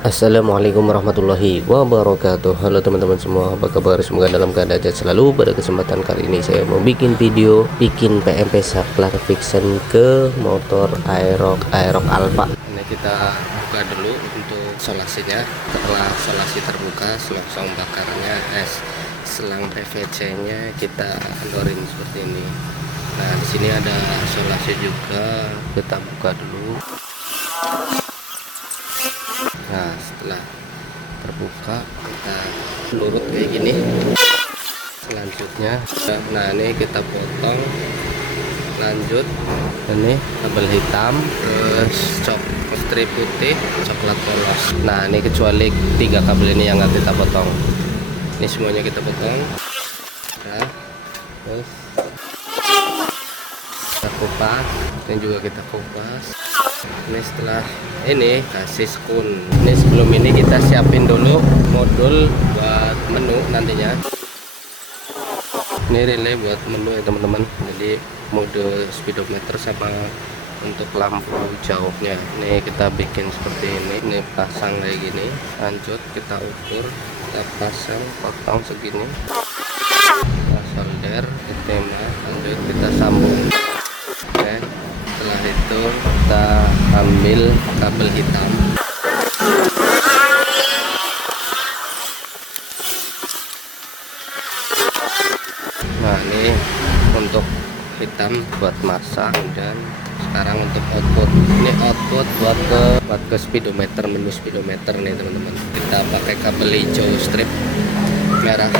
Assalamualaikum warahmatullahi wabarakatuh. Halo teman-teman semua, apa kabar? Semoga dalam keadaan sehat selalu. Pada kesempatan kali ini saya mau bikin video bikin PMP saklar fiction ke motor Aerox Alfa. Ini kita buka dulu untuk solasinya. Setelah solasi terbuka, selongsong bakarnya selang PVC nya kita kendorin seperti ini. Nah, di sini ada solasi juga, kita buka dulu. Nah, setelah terbuka kita lurut kayak gini. Selanjutnya nah ini kita potong. Lanjut ini kabel hitam, terus strip putih, coklat polos. Nah, ini kecuali 3 kabel ini yang nggak kita potong. Ini semuanya kita potong. Nah, terus kita kupas. Ini juga kita kupas. Ini setelah ini kasih skun. Ini sebelum ini kita siapin dulu modul buat menu nantinya. Ini relay buat menu ya teman-teman. Jadi mode speedometer sama untuk lampu jauhnya. Ini kita bikin seperti ini. Ini pasang kayak gini. Lanjut kita ukur, kita pasang, potong segini. Kita solder, kita lanjut kita sambung. Oke. Setelah itu kita ambil kabel hitam. Nah, ini untuk hitam buat masang, dan sekarang untuk output. Ini output buat ke speedometer, menu speedometer nih teman-teman. Kita pakai kabel hijau strip merah.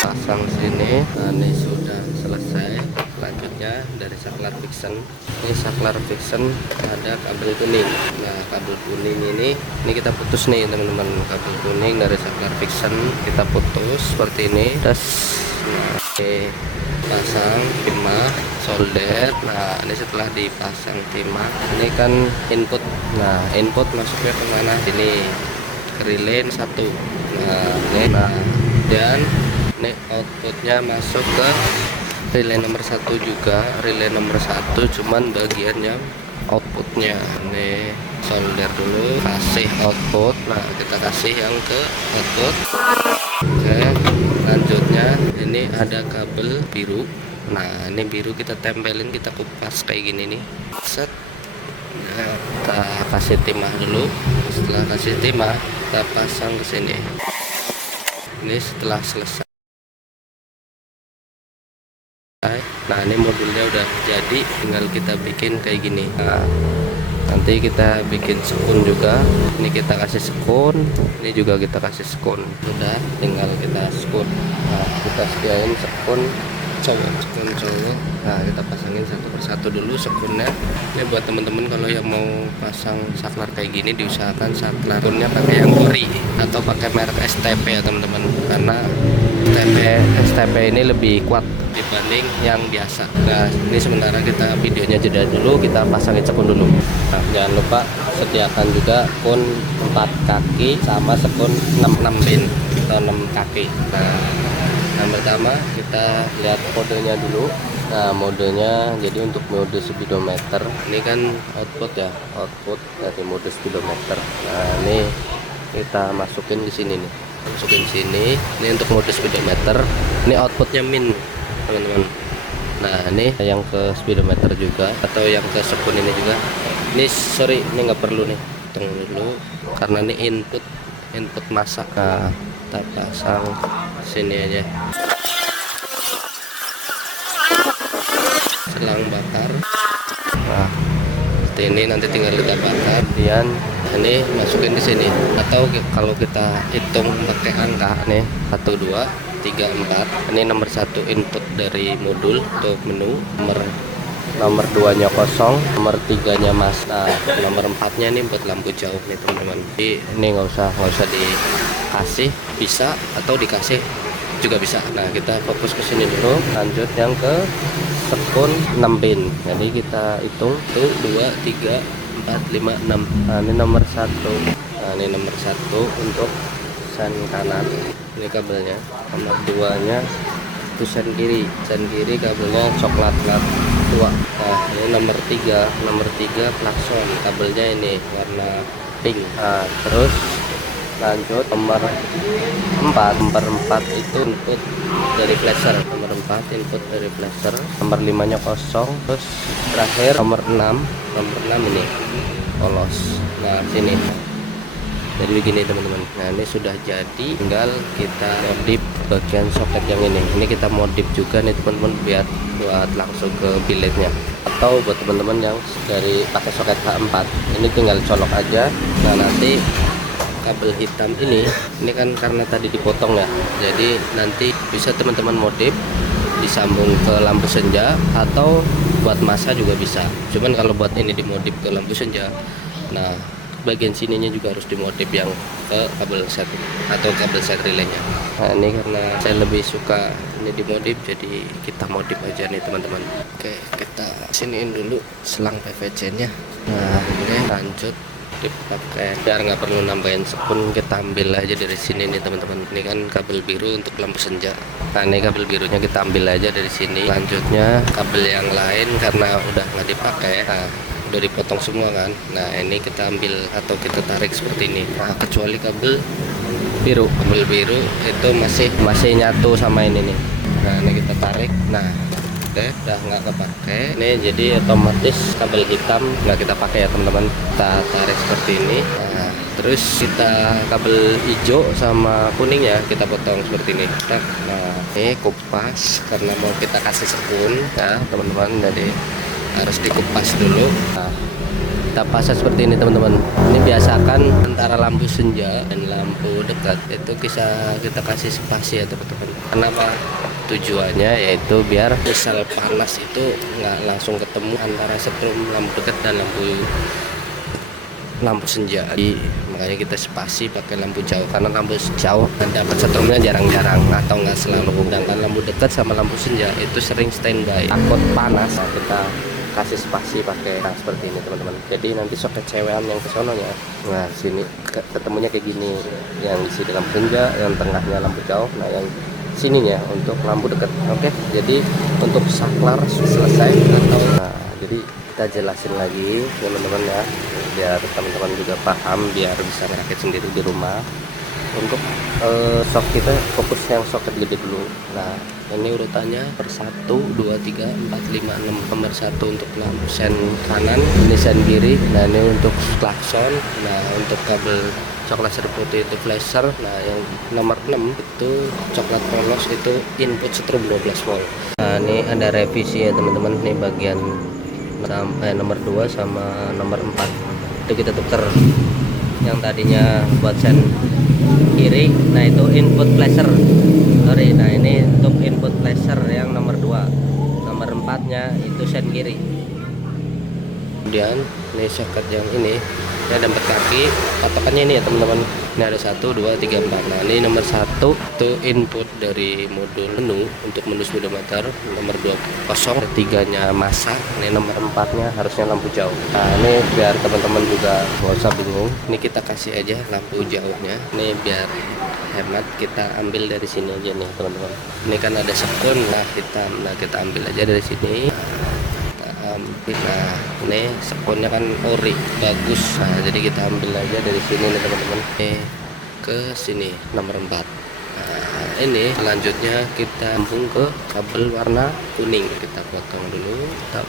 Pasang sini. Nah, ini sudah selesai. Selanjutnya dari saklar fiction. Ini saklar fiction ada kabel kuning. Nah, kabel kuning ini kita putus nih teman-teman. Kabel kuning dari saklar fiction kita putus seperti ini. Terus nah, pasang timah, solder. Nah, ini setelah dipasang timah, ini kan input. Nah, input masuknya ke mana? Ini ke relay 1. Nah, ini dan ini outputnya masuk ke relay nomor 1 juga. Relay nomor 1 cuman bagiannya outputnya. Ini solder dulu, kasih output. Nah, kita kasih yang ke output. Oke, lanjutnya ini ada kabel biru. Nah, ini biru kita tempelin, kita kupas kayak gini nih. Set. Nah, kita kasih timah dulu. Setelah kasih timah, kita pasang ke sini. Ini setelah selesai. Nah, ini modulnya udah jadi, tinggal kita bikin kayak gini. Nah, nanti kita bikin sekun juga. Ini kita kasih sekun, ini juga kita kasih sekun. Udah, tinggal kita sekun. Nah, kita sediain sekun cowok. Nah, kita pasangin satu persatu dulu sekunnya. Ini buat temen-temen kalau yang mau pasang saklar kayak gini, diusahakan saklarnya pakai yang ori atau pakai merek STP ya teman-teman, karena STP ini lebih kuat dibanding yang biasa. Nah, ini sementara kita videonya jeda dulu, kita pasangin sekun dulu. Nah, jangan lupa sediakan juga sekun 4 kaki sama sekun 6 pin atau 6 kaki. Nah, yang pertama kita lihat modenya dulu. Nah, modenya jadi untuk mode speedometer ini kan output ya, output dari mode speedometer. Nah, ini kita masukin di sini nih, masukin sini. Ini untuk mode speedometer, ini outputnya min teman-teman. Nah, ini yang ke speedometer juga atau yang ke sekun ini juga. Ini sorry, ini nggak perlu nih, tunggu dulu karena ini input masak. Nah, kita pasang sini aja. Selang bakar. Nah, seperti ini nanti tinggal kita bakar. Kemudian ini masukin di sini. Atau kalau kita hitung pakai angka nih 1 2 3 4. Ini nomor 1 input dari modul untuk menu. Nomor 2 nya kosong, nomor 3 nya mas. Nah, nomor 4 nya ini buat lampu jauh nih teman-teman. Jadi ini nggak usah dikasih, bisa atau dikasih juga bisa. Nah, kita fokus ke sini dulu. Lanjut yang ke sekun 6 pin. Jadi kita hitung 1 2 3 4 5 6. Nah, ini nomor 1. Nah, ini nomor 1 untuk sen kanan. Ini kabelnya. Nomor 2 nya itu sen kiri kabelnya coklat tua. Nah, ini nomor 3 klakson, kabelnya ini warna pink. Nah, terus lanjut nomor 4 itu input dari flasher. Nomor 4 input dari flasher. Nomor 5 nya kosong. Terus terakhir nomor 6 ini polos. Nah sini jadi begini teman-teman. Nah ini sudah jadi, tinggal kita modif bagian soket yang ini kita modif juga nih teman-teman, biar buat langsung ke billetnya. Atau buat teman-teman yang dari pakai soket H4, ini tinggal colok aja. Nah nanti kabel hitam ini kan karena tadi dipotong ya, jadi nanti bisa teman-teman modif disambung ke lampu senja atau buat masa juga bisa. Cuman kalau buat ini dimodif ke lampu senja, nah bagian sininya juga harus dimodif yang ke kabel set atau kabel set relaynya. Nah ini karena saya lebih suka ini dimodif, jadi kita modif aja nih teman-teman. Oke, kita siniin dulu selang PVC nya. Nah oke, lanjut dipakai, biar nggak perlu nambahin sekun, kita ambil aja dari sini nih teman-teman. Ini kan kabel biru untuk lampu senja. Nah ini kabel birunya kita ambil aja dari sini. Lanjutnya kabel yang lain karena udah nggak dipakai, nah udah dipotong semua kan. Nah ini kita ambil atau kita tarik seperti ini. Nah kecuali kabel biru itu masih nyatu sama ini nih. Nah ini kita tarik. Nah udah nggak kepake nih, jadi otomatis kabel hitam nggak kita pakai ya teman-teman. Kita tarik seperti ini. Nah terus kita kabel hijau sama kuning ya kita potong seperti ini. Nah ini kupas karena mau kita kasih sekun ya teman-teman, jadi harus dikupas dulu. Nah kita pasang seperti ini teman-teman. Ini biasakan antara lampu senja dan lampu dekat itu bisa kita kasih spasi ya teman-teman. Kenapa? Tujuannya yaitu biar misal panas itu nggak langsung ketemu antara setrum lampu dekat dan lampu senja. Jadi makanya kita spasi pakai lampu jauh, karena lampu jauh dapat setrumnya jarang-jarang atau nggak selalu. Sedangkan lampu dekat sama lampu senja itu sering standby, takut panas. Nah, kita kasih spasi pakai seperti ini teman-teman. Jadi nanti soket cewekan yang ke sononya, nah sini ketemunya kayak gini, yang di sini lampu senja, yang tengahnya lampu jauh, nah yang sininya untuk lampu dekat. Oke, jadi untuk saklar selesai atau jadi kita jelasin lagi teman-teman ya, biar teman-teman juga paham, biar bisa merakit sendiri di rumah. Untuk kita fokus yang soket gede dulu. Nah ini urutannya per 1 2 3 4 5 6. Nomor 1 untuk lampu sen kanan, ini sen kiri. Nah ini untuk klakson. Nah untuk kabel coklat putih itu flasher. Nah yang nomor 6 itu coklat polos, itu input setrum 12 volt. Nah ini ada revisi ya teman-teman, nih bagian sampai nomor 2 sama nomor 4 itu kita tuker. Yang tadinya buat sen kiri, nah itu input flasher, sorry. Nah ini untuk input flasher yang nomor 2. Nomor 4 nya itu sen kiri. Kemudian ini soket yang ini ada 4 kaki, patokannya ini ya teman-teman. Ini ada 1 2 3 4. Nah ini nomor 1 itu input dari modul menu untuk menu speedometer. Nomor 2 kosong, 3 nya masa. Ini nomor 4 nya harusnya lampu jauh. Nah ini biar teman-teman juga nggak usah bingung, ini kita kasih aja lampu jauhnya. Ini biar hemat, kita ambil dari sini aja nih teman-teman. Ini kan ada sekun lah hitam, nah kita ambil aja dari sini. Nah ini sekunnya kan ori bagus, nah jadi kita ambil aja dari sini nih teman-teman. Ke sini nomor 4. Nah ini selanjutnya kita sambung ke kabel warna kuning. Kita potong dulu, kita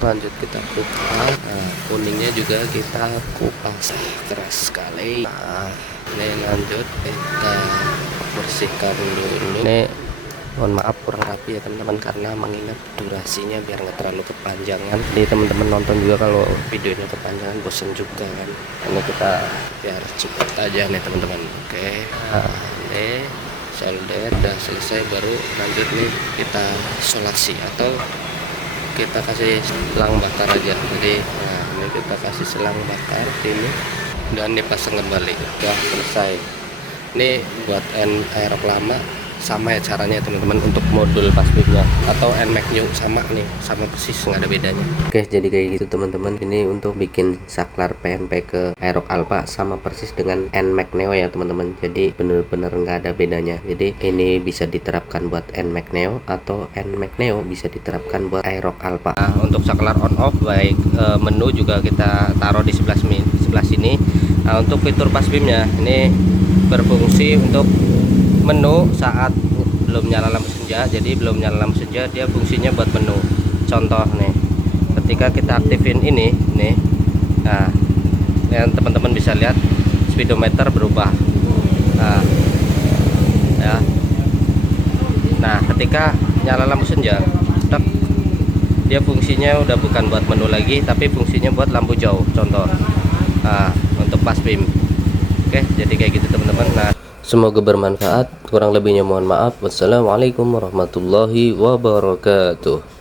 lanjut kita kupas. Nah kuningnya juga kita kupas keras sekali. Nah ini lanjut kita bersihkan dulu. Ini mohon maaf kurang rapi ya teman-teman, karena mengingat durasinya biar nggak terlalu kepanjangan. Jadi teman-teman nonton juga kalau videonya kepanjangan bosen juga kan. Ini kita biar cepat aja nih teman-teman. Oke, nah ini solder udah selesai, baru lanjut nih kita isolasi atau kita kasih selang bakar aja. Jadi nah ini kita kasih selang bakar ini dan dipasang kembali. Udah selesai. Ini buat aerok lama sama ya caranya teman-teman. Untuk modul pasbibnya atau NMAX new sama nih, sama persis, nggak ada bedanya. Oke, jadi kayak gitu teman-teman. Ini untuk bikin saklar PNP ke Aerox Alpha sama persis dengan NMAX Neo ya teman-teman. Jadi bener-bener nggak ada bedanya. Jadi ini bisa diterapkan buat NMAX Neo atau NMAX Neo bisa diterapkan buat Aerox Alpha. Nah, untuk saklar on off baik menu juga kita taruh di sebelah sini. Nah, untuk fitur pasbimnya ini berfungsi untuk menu saat belum nyala lampu senja. Jadi belum nyala lampu senja dia fungsinya buat menu. Contoh nih, ketika kita aktifin ini nih, nah yang teman-teman bisa lihat speedometer berubah. Nah, ya. Nah, ketika nyala lampu senja, tek, dia fungsinya udah bukan buat menu lagi, tapi fungsinya buat lampu jauh. Contoh, nah, untuk pasbim. Oke, jadi kayak gitu teman-teman. Nah, semoga bermanfaat. Kurang lebihnya mohon maaf. Wassalamualaikum warahmatullahi wabarakatuh.